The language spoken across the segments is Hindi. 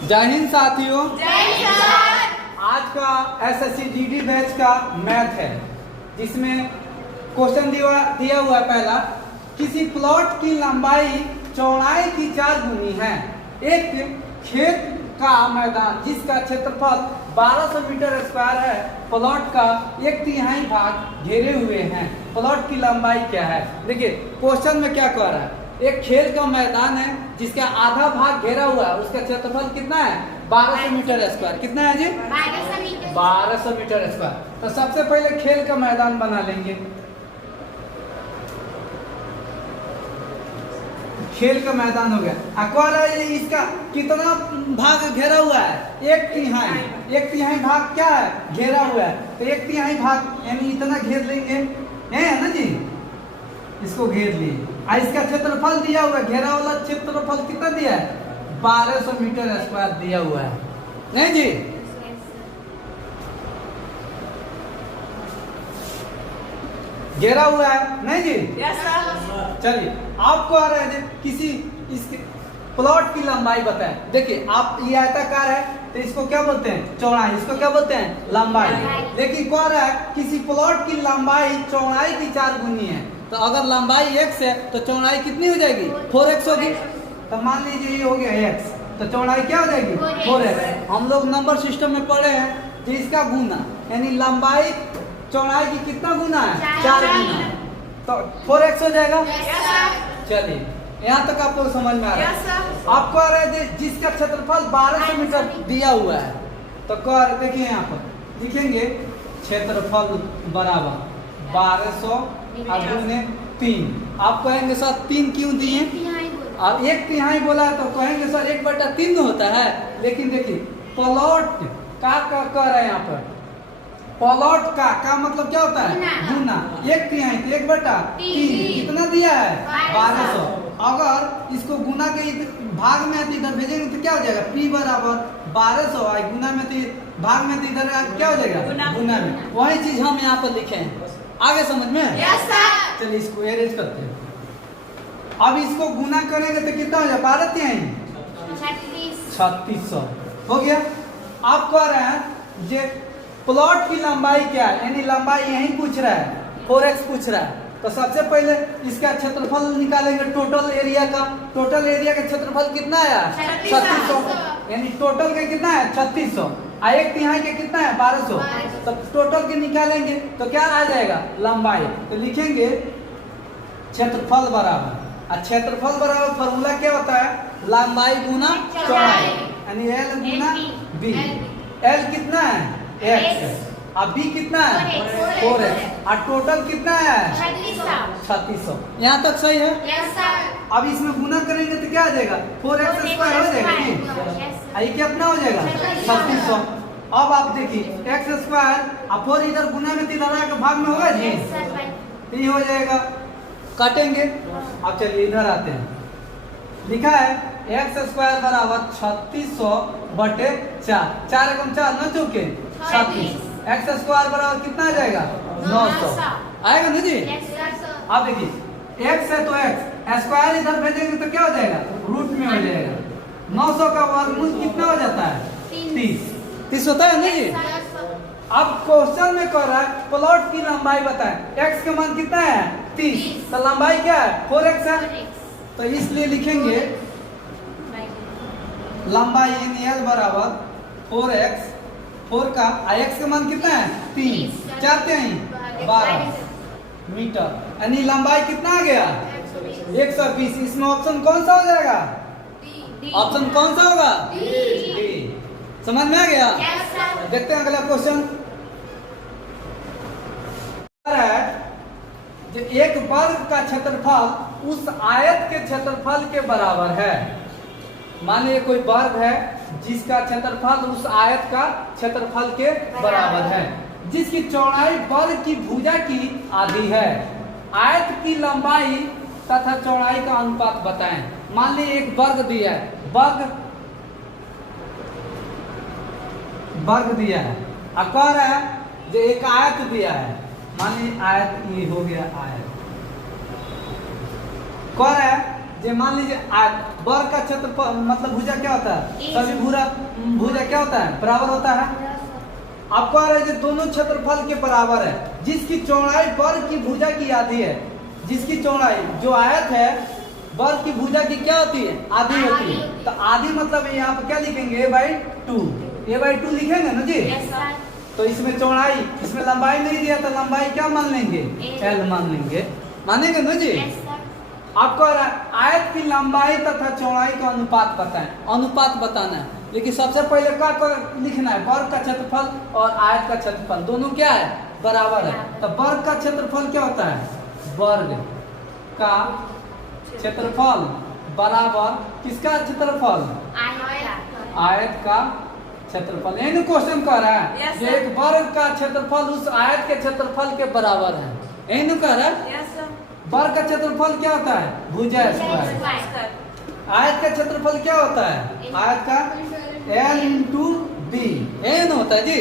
जय हिंद साथियों। जय हिंद। आज का एसएससी जीडी बैच का मैथ है, जिसमें क्वेश्चन दिया हुआ है पहला, किसी प्लॉट की लंबाई चौड़ाई की 4 गुनी है। एक खेत का मैदान जिसका क्षेत्रफल 1200 मीटर स्क्वायर है, प्लॉट का 1/3 भाग घेरे हुए हैं। प्लॉट की लंबाई क्या है? देखिए क्वेश्चन में क्या कह रहा है, एक खेल का मैदान है जिसका आधा भाग घेरा हुआ है, उसका क्षेत्रफल कितना है? 1200 मीटर स्क्वायर। कितना है जी? 1200 मीटर स्क्वायर। तो सबसे पहले खेल का मैदान बना लेंगे। खेल का मैदान हो गया। अक्वार है, इसका कितना भाग घेरा हुआ है? 1/3। 1/3 भाग क्या है? घेरा हुआ है। तो 1/3 भाग यानी इतना घेर लेंगे, है ना जी? इसको घेर लिए। इसका क्षेत्रफल दिया हुआ है, घेरा वाला क्षेत्रफल कितना दिया है? 1200 मीटर स्क्वायर दिया हुआ है, नहीं जी? घेरा हुआ है, नहीं जी? Yes sir. चलिए आपको आ रहा है किसी इसके प्लॉट की लंबाई बताएं। देखिए आप ये आयताकार है तो इसको क्या बोलते हैं? चौड़ाई। इसको क्या बोलते हैं? लंबाई। लेकिन क्या रहा है, किसी प्लॉट की लंबाई चौड़ाई की 4 गुनी है। तो अगर लंबाई x है तो चौड़ाई कितनी हो जाएगी? 4x होगी। तो मान लीजिए ये हो गया x, तो चौड़ाई क्या हो जाएगी? 4x। हम लोग नंबर सिस्टम में पढ़े हैं कि इसका गुना, यानी लंबाई चौड़ाई की कितना गुना है? 4 गुना। तो 4x हो जाएगा। चलिए यहाँ तक आपको समझ में आ रहा है। आपको आ रहा है जिसका क्षेत्रफल 1200 मीटर दिया हुआ है, तो देखिए यहाँ पर लिखेंगे क्षेत्रफल बराबर 1200 गुने 3। आप कहेंगे सर 3 क्यों दिए? और 1/3 बोला है तो कहेंगे सर 1/3 होता है। लेकिन देखिए प्लॉट का कह रहे हैं यहाँ पर, प्लॉट का मतलब क्या होता है? गुना। 1/3 तो 1/3 कितना दिया है? 1200। अगर इसको गुना के भाग में तो इधर भेजेंगे तो क्या हो जाएगा? p बराबर 1200 है, गुना में तो भाग में तो इधर क्या हो जाएगा? गुना में। वही चीज हम यहाँ पर लिखे हैं। आगे समझ में? Yes sir. चलिए इसको एरेंज करते हैं। अब इसको गुना करेंगे तो कितना हो जाए? 12/3 3600 हो गया। आप कह रहे हैं जे प्लॉट की लंबाई क्या है, यानी लंबाई यही पूछ रहा है, 4x पूछ रहा है। तो सबसे पहले इसका क्षेत्रफल निकालेंगे टोटल एरिया का। टोटल एरिया का क्षेत्रफल कितना है? 3600। यानी टोटल का कितना है? 3600। 1/3 के कितना है? 1200। तो टोटल के निकालेंगे तो क्या आ जाएगा? लंबाई। तो लिखेंगे क्षेत्रफल बराबर, और क्षेत्रफल बराबर फॉर्मूला क्या होता है? लंबाई गुना चौड़ाई, यानी L गुना B। L कितना है? x। अब B कितना है? 4x। और टोटल कितना है? 3600। यहाँ तक सही है? Yes sir. अब इसमें गुना करेंगे तो क्या आ जाएगा? 4x स्क्वायर हो जाएगा। ये कितना हो जाएगा? 3600। अब आप देखिए x स्क्वायर और 4 इधर गुना में इधर भाग में होगा जी, ये हो जाएगा। काटेंगे। अब चलिए इधर आते हैं। लिखा है x स्क्वायर बराबर 3600/4। 4 × 4 न चौके 36। x स्क्वायर बराबर कितना आ जाएगा? 900 आएगा ना जी? अब देखिए x है तो x स्क्वायर इधर भेजेंगे तो क्या हो जाएगा? रूट में हो जाएगा। 900 का वर्गमूल कितना हो जाता है? 30 होता है ना जी? अब क्वेश्चन में कह रहा है प्लॉट की लंबाई बताएं। x का मान कितना है? 30। तो लंबाई क्या है? 4x है। तो इसलिए लिखेंगे लंबाई यानी L बराबर 4x। 4 का x का मान कितना है? 3। 4/3 12 मीटर, यानी लंबाई कितना आ गया? 120। इसमें ऑप्शन कौन सा हो जाएगा? ऑप्शन कौन सा होगा? डी। समझ में आ गया? देखते हैं अगला क्वेश्चन। एक वर्ग का क्षेत्रफल उस आयत के क्षेत्रफल के बराबर है। मान लीजिए कोई वर्ग है जिसका क्षेत्रफल उस आयत का क्षेत्रफल के बराबर है, जिसकी चौड़ाई वर्ग की भुजा की आधी है। आयत की लंबाई तथा चौड़ाई का अनुपात बताएं। मान लीजिए एक वर्ग दिया है, वर्ग दिया है। अब कह रहा है जो एक आयत दिया है, मान लीजिए आयत ये हो गया आयत। कह रहा है जे मान लीजिए वर्ग का क्षेत्रफल मतलब भुजा क्या होता है, सभी भुजा क्या होता है, बराबर होता है। आपको आ रहा है जो दोनों क्षेत्रफल के बराबर है, जिसकी चौड़ाई वर्ग की भुजा की आधी है। जिसकी चौड़ाई जो आयत है वर्ग की भुजा की क्या होती है, आधी होती है। तो आधी मतलब यहाँ पर क्या लिखेंगे, a/2। a/2 लिखेंगे ना जी। तो इसमें चौड़ाई, इसमें लंबाई नहीं दिया तो लंबाई क्या मान लेंगे, l मान लेंगे। मानेंगे ना जी। आपको आयत की लंबाई तथा चौड़ाई का अनुपात बताएं, अनुपात बताना है। लेकिन सबसे पहले क्या लिखना है, वर्ग का क्षेत्रफल और आयत का क्षेत्रफल दोनों क्या है, बराबर है। तो वर्ग का क्षेत्रफल क्या होता है, वर्ग का क्षेत्रफल बराबर किसका क्षेत्रफल, आयत का क्षेत्रफल। यही क्वेश्चन कह रहा है कि एक वर्ग का क्षेत्रफल उस आयत के क्षेत्रफल के बराबर है। यही कह रहा है। वर्ग का क्षेत्रफल क्या होता है, भुजा स्क्वायर। आयत का क्षेत्रफल क्या होता है, आयत का l × b। n होता है जी।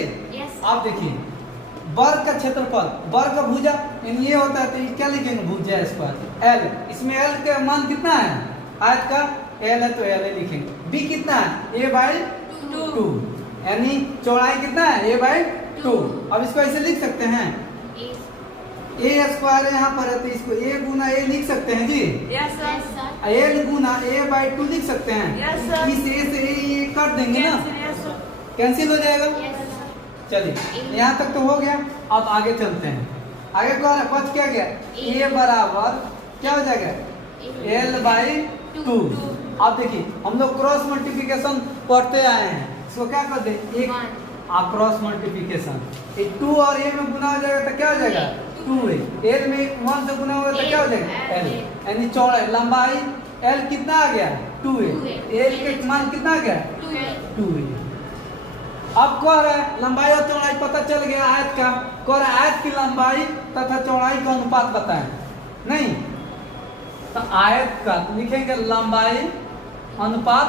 आप देखिए वर्ग का क्षेत्रफल, वर्ग का भुजा ये होता है, तो ये क्या लिखेंगे, भुजा स्क्वायर l। इसमें l का मान कितना है, आयत का l है तो l लिखेंगे। b कितना है, a/2, यानी चौड़ाई कितना है, a/2। अब इसको ऐसे लिख सकते हैं, a स्क्वायर यहाँ पर है तो इसको a गुना a लिख सकते हैं जी। l गुना a/2 लिख सकते हैं। इस a से a काट देंगे ना, कैंसिल हो जाएगा। चलिए यहाँ तक तो हो गया। अब आगे चलते हैं। आगे कौन है, बच क्या गया, a बराबर क्या हो जाएगा, l/2। अब देखिए हम लोग क्रॉस मल्टीप्लिकेशन पढ़ते आए हैं, इसको क्या कर दे, एक क्रॉस मल्टीप्लिकेशन 2 और a में गुना हो जाएगा तो क्या हो जाएगा, 2a। l में 1 से गुना होगा तो क्या हो जाएगा, l। यानी चौड़ाई लंबाई l कितना आ गया, 2a। l के मान कितना आ गया, 2a। अब कह रहा है लंबाई और चौड़ाई पता चल गया आयत का। कह रहा है आयत की लंबाई तथा चौड़ाई का अनुपात बताएं। नहीं तो आयत का लिखेंगे लंबाई अनुपात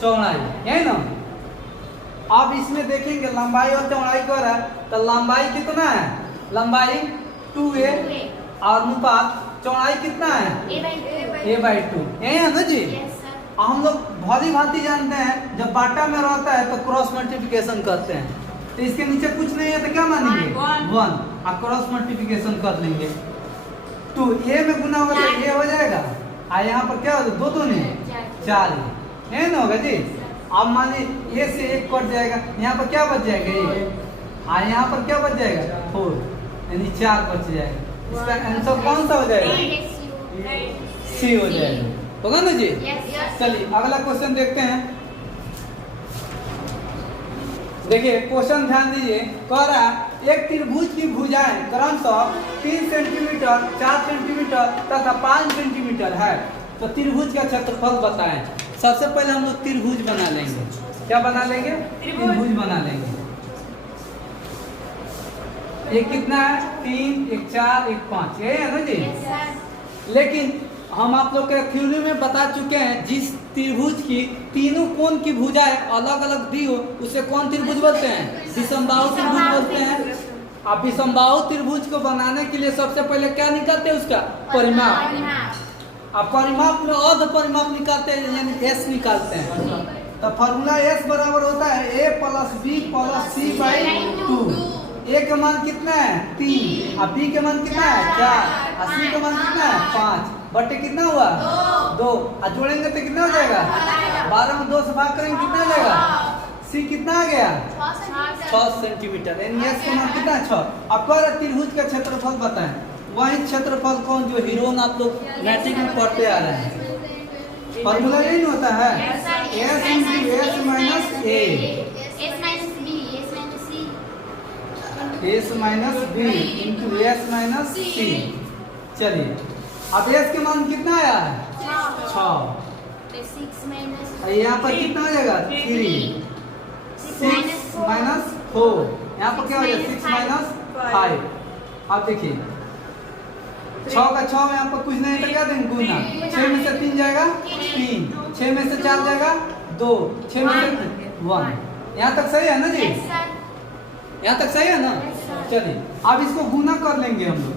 चौड़ाई, है ना। अब इसमें देखेंगे लंबाई और चौड़ाई कह रहा है तो लंबाई कितना है, लंबाई 2a और अनुपात चौड़ाई कितना है, a/2। यही है ना जी। हम लोग भली भांति जानते हैं जब बाटा में रहता है तो क्रॉस मल्टीप्लिकेशन करते हैं, तो इसके नीचे कुछ नहीं है तो क्या मानेंगे, 1 और क्रॉस मल्टीप्लिकेशन कर लेंगे। तो a में गुना होगा तो a हो जाएगा, और यहाँ पर क्या होगा, 2 2 नहीं 4 है ना होगा जी। अब मानिए a से 1 कट जाएगा, यहाँ पर क्या बच जाएगा, 1 और यहाँ पर क्या बच जाएगा, 4 यानी 4 बच जाएगा। इसका आंसर कौन सा हो जाएगा, सी हो जाएगा, होगा ना जी। चलिए अगला क्वेश्चन देखते हैं। देखिए क्वेश्चन ध्यान दीजिए। कह रहा है एक त्रिभुज की भुजाएं क्रमशः 3 सेंटीमीटर, 4 सेंटीमीटर तथा 5 सेंटीमीटर है, तो त्रिभुज का क्षेत्रफल बताएं। सबसे पहले हम लोग त्रिभुज बना लेंगे। क्या बना लेंगे, त्रिभुज बना लेंगे। एक कितना है, 3, एक 4, एक 5, यही है ना जी। लेकिन हम आप लोग के थ्योरी में बता चुके हैं जिस त्रिभुज की तीनों कोण की भुजाएं अलग अलग दी हो उसे कौन त्रिभुज बोलते हैं, विषमबाहु त्रिभुज बोलते हैं। अब विषमबाहु त्रिभुज को बनाने के लिए सबसे पहले क्या निकालते हैं, उसका परिमाप। अब परिमाप में अर्ध परिमाप निकालते हैं, यानी s निकालते हैं। तो फॉर्मूला s बराबर होता है a + b + c/2। a का मान कितना है, 3 और b का मान कितना है, 4 और c का मान कितना है, 5 बटे कितना हुआ, 2 और जोड़ेंगे तो कितना हो जाएगा, 12 में 2 से भाग करेंगे कितना हो जाएगा, c कितना आ गया, 6 सेंटीमीटर। यानी s का मान कितना है, 6। अब कह रहे त्रिभुज का क्षेत्रफल बताएं। वही क्षेत्रफल कौन जो हीरोन आप लोग मैट्रिक में पढ़ते आ रहे हैं। फॉर्मूला यही होता है, s × s - a s - b × s - c। चलिए अब s के मान कितना आया है, 6। यहाँ पर कितना हो जाएगा, 3 6 - 4। यहाँ पर क्या हो जाएगा, 6 - 5। अब देखिए 6 का 6 यहाँ पर कुछ नहीं तो क्या देंगे, गुना। 6 में से 3 जाएगा 3, 6 में से 4 जाएगा 2, 6 में से 1। यहाँ तक सही है ना जी, यहाँ तक सही है ना। चलिए अब इसको गुना कर लेंगे हम लोग।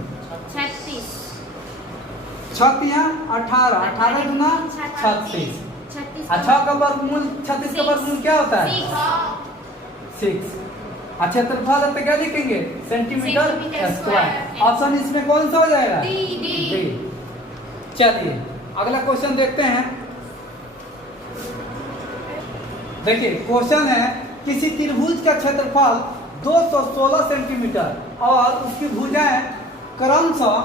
6 छतिया 18, 18 गुना 36। 36 अच्छा का वर्गमूल 36 का वर्गमूल क्या होता है? 6। अच्छा क्षेत्रफल है तो क्या लिखेंगे? Centimetre centimetre square. Square. Option इसमें कौन सा हो जाएगा? डी। चलिए अगला क्वेश्चन देखते हैं। देखिए क्वेश्चन है किसी त्रिभुज का क्षेत्रफल 216 सेंटीमीटर और उसकी भुजाएं क्रमशः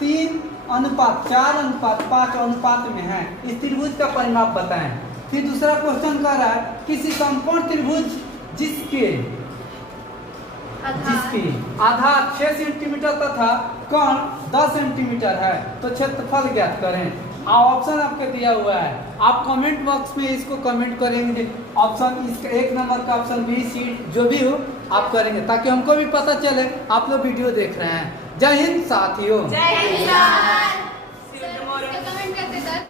3:4:5 में है। इस त्रिभुज का परिमाप बताएं। फिर दूसरा क्वेश्चन कह रहा है किसी समकोण त्रिभुज जिसकी आधार 6 सेंटीमीटर तथा कोण 10 सेंटीमीटर है तो क्षेत्रफल ज्ञात करें। ऑप्शन आपके दिया हुआ है, आप कमेंट बॉक्स में इसको कमेंट करेंगे। ऑप्शन इसका 1 नंबर का ऑप्शन बी, सी जो भी हो आप करेंगे ताकि हमको भी पता चले आप लोग वीडियो देख रहे हैं। जय हिंद साथियों। जय हिंद।